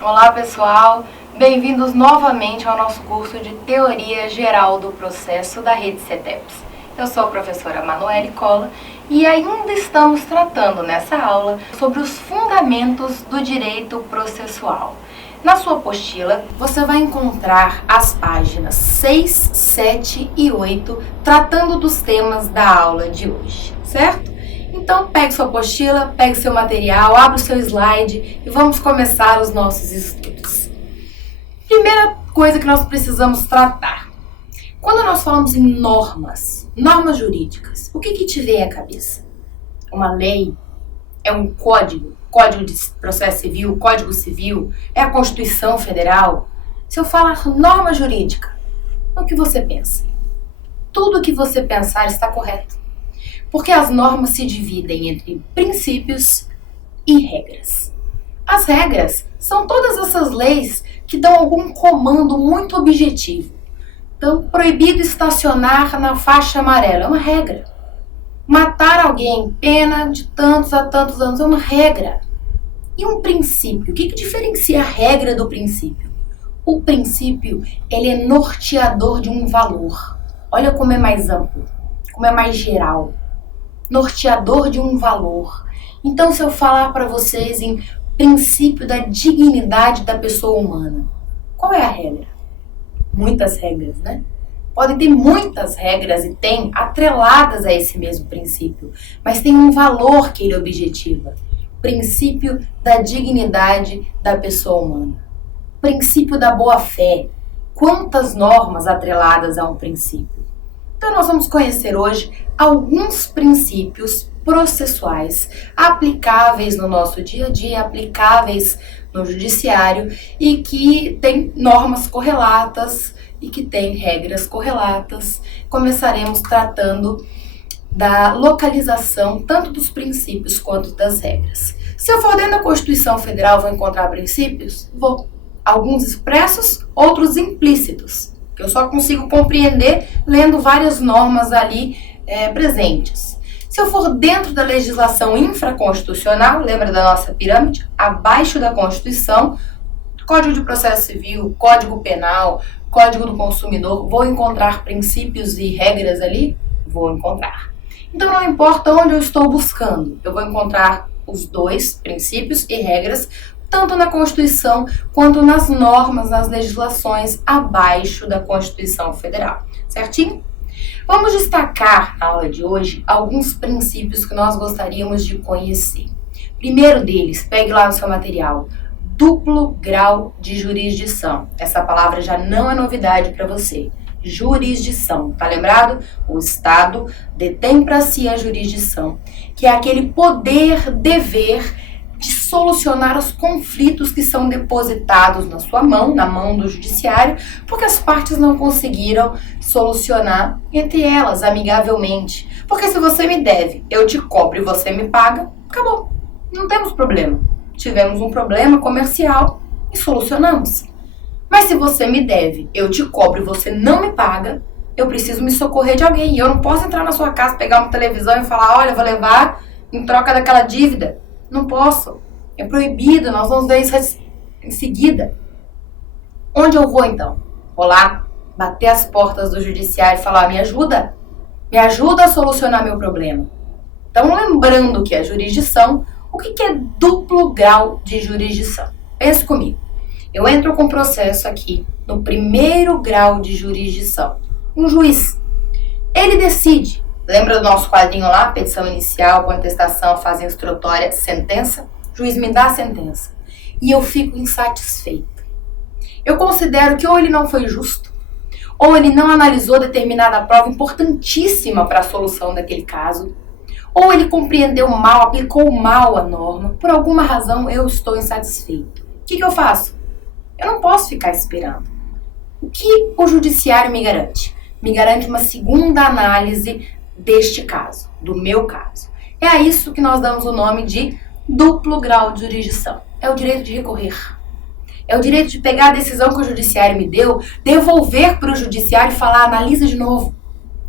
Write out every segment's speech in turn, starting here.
Olá pessoal, bem-vindos novamente ao nosso curso de Teoria Geral do Processo da Rede CETEPS. Eu sou a professora Manoele Cola e ainda estamos tratando nessa aula sobre os fundamentos do direito processual. Na sua apostila, você vai encontrar as páginas 6, 7 e 8 tratando dos temas da aula de hoje, certo? Então, pegue sua apostila, pegue seu material, abra o seu slide e vamos começar os nossos estudos. Primeira coisa que nós precisamos tratar. Quando nós falamos em normas jurídicas, o que te vem à cabeça? Uma lei? É um código? Código de processo civil? Código civil? É a Constituição Federal? Se eu falar norma jurídica, o que você pensa? Tudo o que você pensar está correto. Porque as normas se dividem entre princípios e regras. As regras são todas essas leis que dão algum comando muito objetivo. Então, proibido estacionar na faixa amarela é uma regra. Matar alguém, pena de tantos a tantos anos, é uma regra. E um princípio, o que diferencia a regra do princípio? O princípio, ele é norteador de um valor. Olha como é mais amplo, como é mais geral. Norteador de um valor. Então, se eu falar para vocês em princípio da dignidade da pessoa humana, qual é a regra? Muitas regras, né? Podem ter muitas regras e tem atreladas a esse mesmo princípio, mas tem um valor que ele objetiva. Princípio da dignidade da pessoa humana. Princípio da boa-fé. Quantas normas atreladas a um princípio? Então, nós vamos conhecer hoje alguns princípios processuais aplicáveis no nosso dia a dia, aplicáveis no judiciário e que tem normas correlatas e que tem regras correlatas. Começaremos tratando da localização tanto dos princípios quanto das regras. Se eu for dentro da Constituição Federal, vou encontrar princípios? Vou. Alguns expressos, outros implícitos, que eu só consigo compreender lendo várias normas ali presentes. Se eu for dentro da legislação infraconstitucional, lembra da nossa pirâmide? Abaixo da Constituição, Código de Processo Civil, Código Penal, Código do Consumidor, vou encontrar princípios e regras ali? Vou encontrar. Então não importa onde eu estou buscando, eu vou encontrar os dois princípios e regras, tanto na Constituição quanto nas normas, nas legislações abaixo da Constituição Federal. Certinho? Vamos destacar na aula de hoje alguns princípios que nós gostaríamos de conhecer. Primeiro deles, pegue lá no seu material, duplo grau de jurisdição. Essa palavra já não é novidade para você. Jurisdição, tá lembrado? O Estado detém para si a jurisdição, que é aquele poder, dever de solucionar os conflitos que são depositados na sua mão, na mão do judiciário, porque as partes não conseguiram solucionar entre elas amigavelmente. Porque se você me deve, eu te cobro e você me paga, acabou. Não temos problema. Tivemos um problema comercial e solucionamos. Mas se você me deve, eu te cobro e você não me paga, eu preciso me socorrer de alguém. E eu não posso entrar na sua casa, pegar uma televisão e falar, olha, vou levar em troca daquela dívida. Não posso. É proibido, nós vamos ver isso em seguida. Onde eu vou então? Vou lá, bater as portas do judiciário e falar, me ajuda a solucionar meu problema. Então, lembrando que a jurisdição, o que é duplo grau de jurisdição? Pense comigo. Eu entro com processo aqui no primeiro grau de jurisdição. Um juiz, ele decide. Lembra do nosso quadrinho lá? Petição inicial, contestação, fase instrutória, sentença? O juiz me dá a sentença. E eu fico insatisfeita. Eu considero que ou ele não foi justo, ou ele não analisou determinada prova importantíssima para a solução daquele caso, ou ele compreendeu mal, aplicou mal a norma. Por alguma razão eu estou insatisfeito. O que eu faço? Eu não posso ficar esperando. O que o judiciário me garante? Me garante uma segunda análise deste caso, do meu caso. É a isso que nós damos o nome de duplo grau de jurisdição. É o direito de recorrer. É o direito de pegar a decisão que o judiciário me deu, devolver para o judiciário e falar, analisa de novo,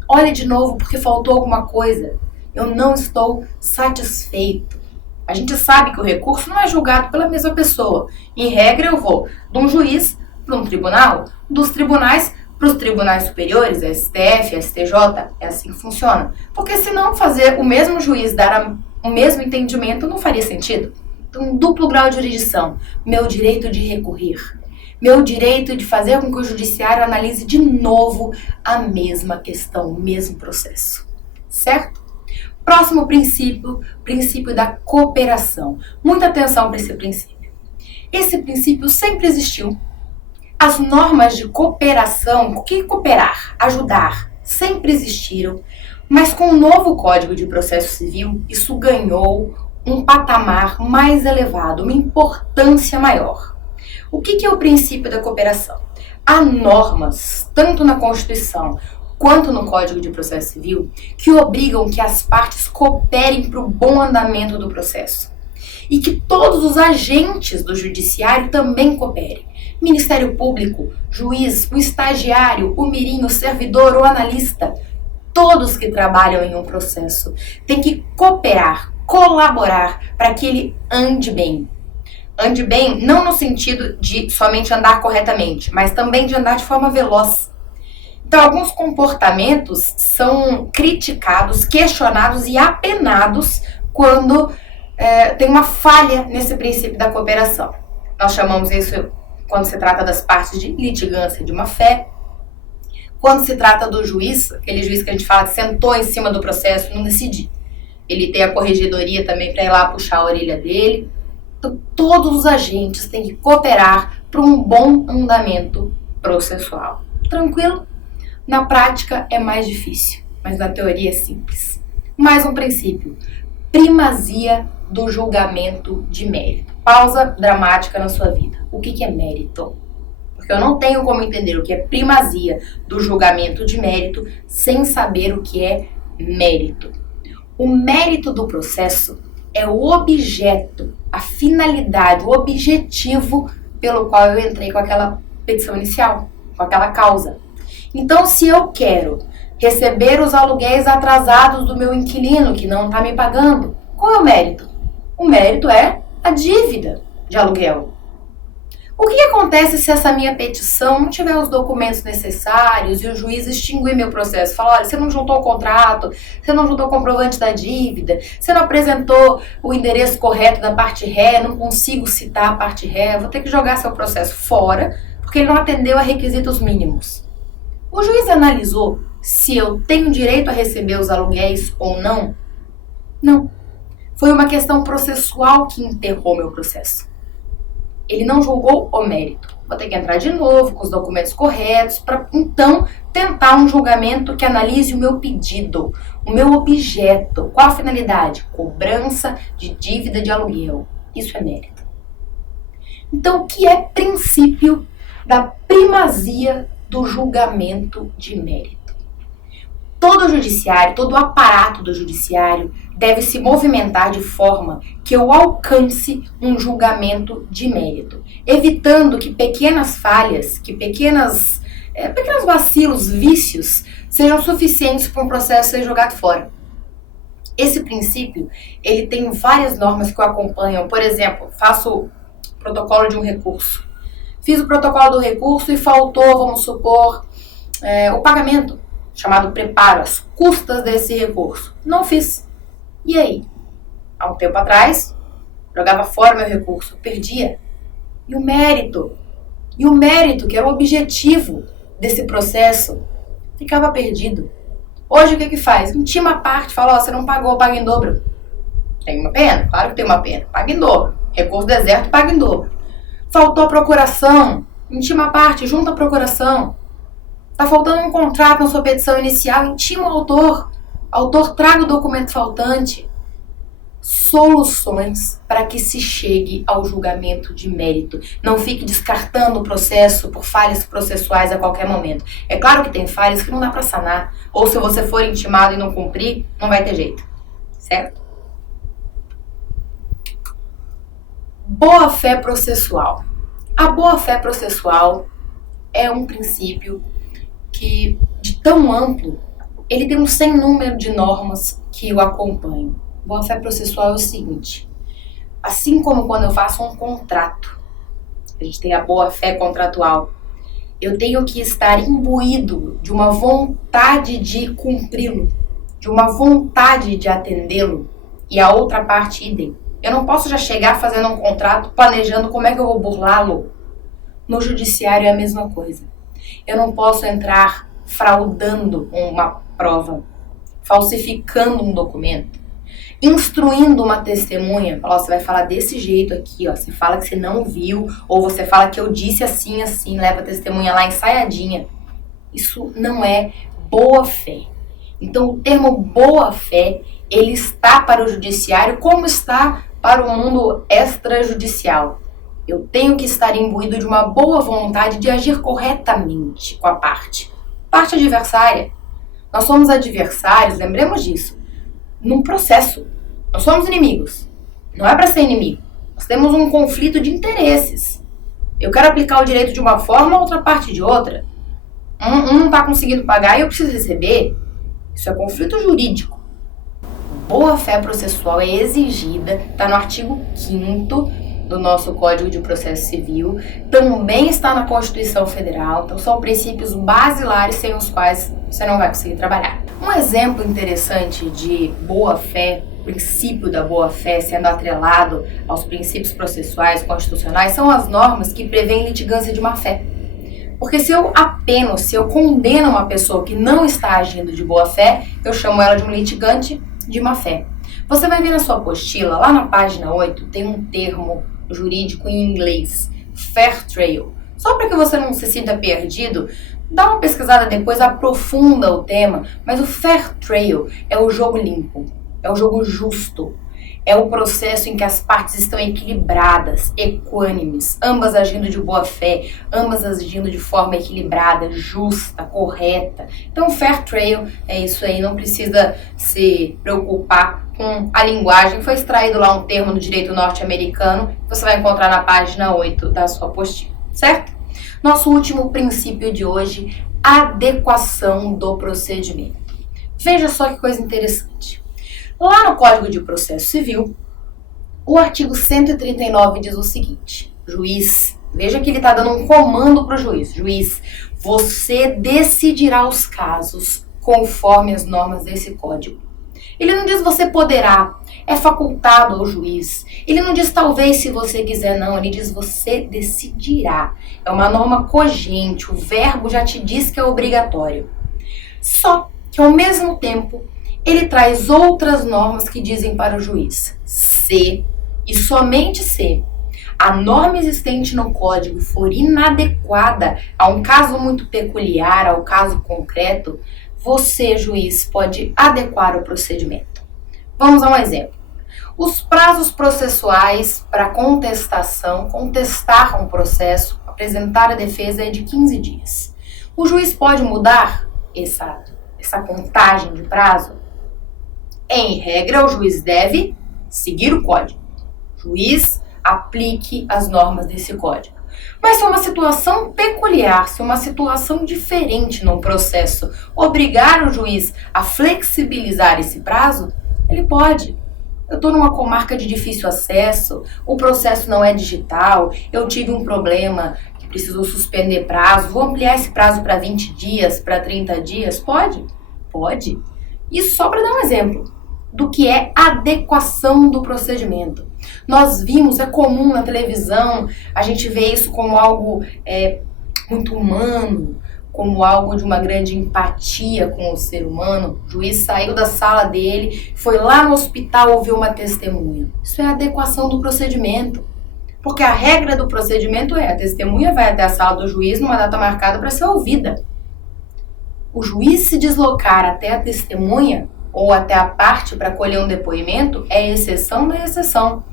olha de novo porque faltou alguma coisa. Eu não estou satisfeito. A gente sabe que o recurso não é julgado pela mesma pessoa. Em regra, eu vou de um juiz para um tribunal, dos tribunais para os tribunais superiores, STF, STJ. É assim que funciona. Porque senão fazer o mesmo juiz dar o mesmo entendimento não faria sentido. Então, duplo grau de jurisdição. Meu direito de recorrer. Meu direito de fazer com que o judiciário analise de novo a mesma questão, o mesmo processo. Certo? Próximo princípio, princípio da cooperação. Muita atenção para esse princípio. Esse princípio sempre existiu. As normas de cooperação, o que cooperar, ajudar, sempre existiram, mas com o novo Código de Processo Civil, isso ganhou um patamar mais elevado, uma importância maior. O que é o princípio da cooperação? Há normas, tanto na Constituição quanto no Código de Processo Civil, que obrigam que as partes cooperem para o bom andamento do processo. E que todos os agentes do judiciário também cooperem. Ministério Público, juiz, o estagiário, o mirim, o servidor, o analista, todos que trabalham em um processo têm que cooperar, colaborar para que ele ande bem. Ande bem não no sentido de somente andar corretamente, mas também de andar de forma veloz. Então, alguns comportamentos são criticados, questionados e apenados quando tem uma falha nesse princípio da cooperação. Nós chamamos isso quando se trata das partes de litigância de má-fé. Quando se trata do juiz, aquele juiz que a gente fala que sentou em cima do processo e não decidiu. Ele tem a corregedoria também para ir lá puxar a orelha dele. Então, todos os agentes têm que cooperar para um bom andamento processual. Tranquilo? Na prática é mais difícil, mas na teoria é simples. Mais um princípio. Primazia do julgamento de mérito. Pausa dramática na sua vida. O que é mérito? Porque eu não tenho como entender o que é primazia do julgamento de mérito sem saber o que é mérito. O mérito do processo é o objeto, a finalidade, o objetivo pelo qual eu entrei com aquela petição inicial, com aquela causa. Então, se eu quero receber os aluguéis atrasados do meu inquilino que não está me pagando, qual é o mérito? O mérito é a dívida de aluguel. O que acontece se essa minha petição não tiver os documentos necessários e o juiz extinguir meu processo? Fala, olha, você não juntou o contrato, você não juntou o comprovante da dívida, você não apresentou o endereço correto da parte ré, não consigo citar a parte ré, vou ter que jogar seu processo fora porque ele não atendeu a requisitos mínimos. O juiz analisou se eu tenho direito a receber os aluguéis ou não? Não. Foi uma questão processual que enterrou meu processo. Ele não julgou o mérito. Vou ter que entrar de novo com os documentos corretos para, então, tentar um julgamento que analise o meu pedido, o meu objeto. Qual a finalidade? Cobrança de dívida de aluguel. Isso é mérito. Então, o que é princípio da primazia do julgamento de mérito? Todo o judiciário, todo o aparato do judiciário deve se movimentar de forma que eu alcance um julgamento de mérito, evitando que pequenas falhas, que pequenos vacilos, vícios, sejam suficientes para um processo ser jogado fora. Esse princípio, ele tem várias normas que o acompanham. Por exemplo, faço o protocolo de um recurso. Fiz o protocolo do recurso e faltou, vamos supor, o pagamento, chamado preparo, as custas desse recurso. Não fiz. E aí? Há um tempo atrás, jogava fora meu recurso, perdia. E o mérito? E o mérito, que era o objetivo desse processo, ficava perdido. Hoje o que faz? Intima a parte, fala, ó, você não pagou, paga em dobro. Tem uma pena? Claro que tem uma pena. Paga em dobro. Recurso deserto, paga em dobro. Faltou procuração, intima a parte, junta a procuração. Está faltando um contrato na sua petição inicial, intima o autor. Autor, traga o documento faltante. Soluções para que se chegue ao julgamento de mérito. Não fique descartando o processo por falhas processuais a qualquer momento. É claro que tem falhas que não dá para sanar. Ou se você for intimado e não cumprir, não vai ter jeito. Certo? Boa-fé processual. A boa-fé processual é um princípio que, de tão amplo, ele tem um sem número de normas que o acompanham. Boa-fé processual é o seguinte: assim como quando eu faço um contrato, a gente tem a boa-fé contratual, eu tenho que estar imbuído de uma vontade de cumpri-lo, de uma vontade de atendê-lo, e a outra parte idem. Eu não posso já chegar fazendo um contrato, planejando como é que eu vou burlá-lo. No judiciário é a mesma coisa. Eu não posso entrar fraudando uma prova, falsificando um documento, instruindo uma testemunha. Ó, você vai falar desse jeito aqui, ó. Você fala que você não viu, ou você fala que eu disse assim, assim, leva a testemunha lá ensaiadinha. Isso não é boa fé. Então, o termo boa fé, ele está para o judiciário como está para o mundo extrajudicial. Eu tenho que estar imbuído de uma boa vontade de agir corretamente com a parte adversária. Nós somos adversários, lembremos disso, num processo. Nós somos inimigos. Não é para ser inimigo. Nós temos um conflito de interesses. Eu quero aplicar o direito de uma forma, a outra parte de outra. Um não está conseguindo pagar e eu preciso receber. Isso é conflito jurídico. Boa-fé processual é exigida, está no artigo 5º do nosso Código de Processo Civil, também está na Constituição Federal, então são princípios basilares sem os quais você não vai conseguir trabalhar. Um exemplo interessante de boa-fé, princípio da boa-fé sendo atrelado aos princípios processuais constitucionais, são as normas que prevêem litigância de má-fé. Porque se eu condeno uma pessoa que não está agindo de boa-fé, eu chamo ela de um litigante de má-fé. Você vai ver na sua apostila, lá na página 8, tem um termo jurídico em inglês, fair trial. Só para que você não se sinta perdido, dá uma pesquisada depois, aprofunda o tema, mas o fair trial é o jogo limpo, é o jogo justo, é o processo em que as partes estão equilibradas, equânimes, ambas agindo de boa fé, ambas agindo de forma equilibrada, justa, correta. Então, o fair trial é isso aí, não precisa se preocupar com a linguagem. Foi extraído lá um termo no direito norte-americano, que você vai encontrar na página 8 da sua apostila, certo? Nosso último princípio de hoje, adequação do procedimento. Veja só que coisa interessante. Lá no Código de Processo Civil, o artigo 139 diz o seguinte: juiz, veja que ele está dando um comando para o juiz. Juiz, você decidirá os casos conforme as normas desse código. Ele não diz você poderá, é facultado ao juiz. Ele não diz talvez se você quiser, não. Ele diz você decidirá. É uma norma cogente, o verbo já te diz que é obrigatório. Só que ao mesmo tempo, ele traz outras normas que dizem para o juiz: se, e somente se, a norma existente no código for inadequada a um caso muito peculiar, ao caso concreto, você, juiz, pode adequar o procedimento. Vamos a um exemplo. Os prazos processuais para contestar um processo, apresentar a defesa é de 15 dias. O juiz pode mudar essa contagem de prazo? Em regra, o juiz deve seguir o código. Juiz, aplique as normas desse código. Mas se uma situação peculiar, se uma situação diferente num processo obrigar o juiz a flexibilizar esse prazo, ele pode. Eu estou numa comarca de difícil acesso, o processo não é digital, eu tive um problema que precisou suspender prazo, vou ampliar esse prazo para 20 dias, para 30 dias? Pode? Pode. Isso só para dar um exemplo do que é adequação do procedimento. Nós vimos, é comum na televisão, a gente vê isso como algo muito humano, como algo de uma grande empatia com o ser humano. O juiz saiu da sala dele, foi lá no hospital ouvir uma testemunha. Isso é adequação do procedimento. Porque a regra do procedimento é: a testemunha vai até a sala do juiz numa data marcada para ser ouvida. O juiz se deslocar até a testemunha ou até a parte para colher um depoimento é exceção da exceção.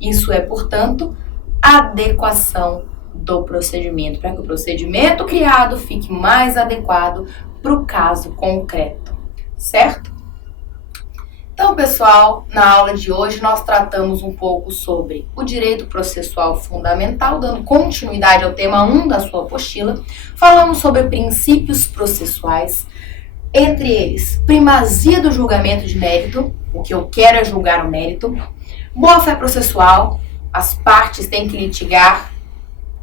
Isso é, portanto, adequação do procedimento, para que o procedimento criado fique mais adequado para o caso concreto, certo? Então, Então, pessoal, na aula de hoje nós tratamos um pouco sobre o direito processual fundamental, dando continuidade ao tema 1 da sua apostila. Falamos sobre princípios processuais, entre eles, primazia do julgamento de mérito, o que eu quero é julgar o mérito, boa-fé processual, as partes têm que litigar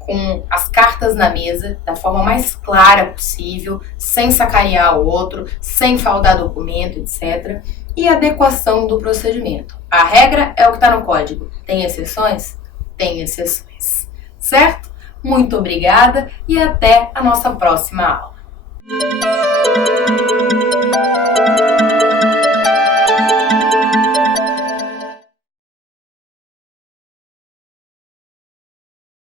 com as cartas na mesa, da forma mais clara possível, sem sacanear o outro, sem faltar documento, etc. E adequação do procedimento. A regra é o que está no código. Tem exceções? Tem exceções. Certo? Muito obrigada e até a nossa próxima aula.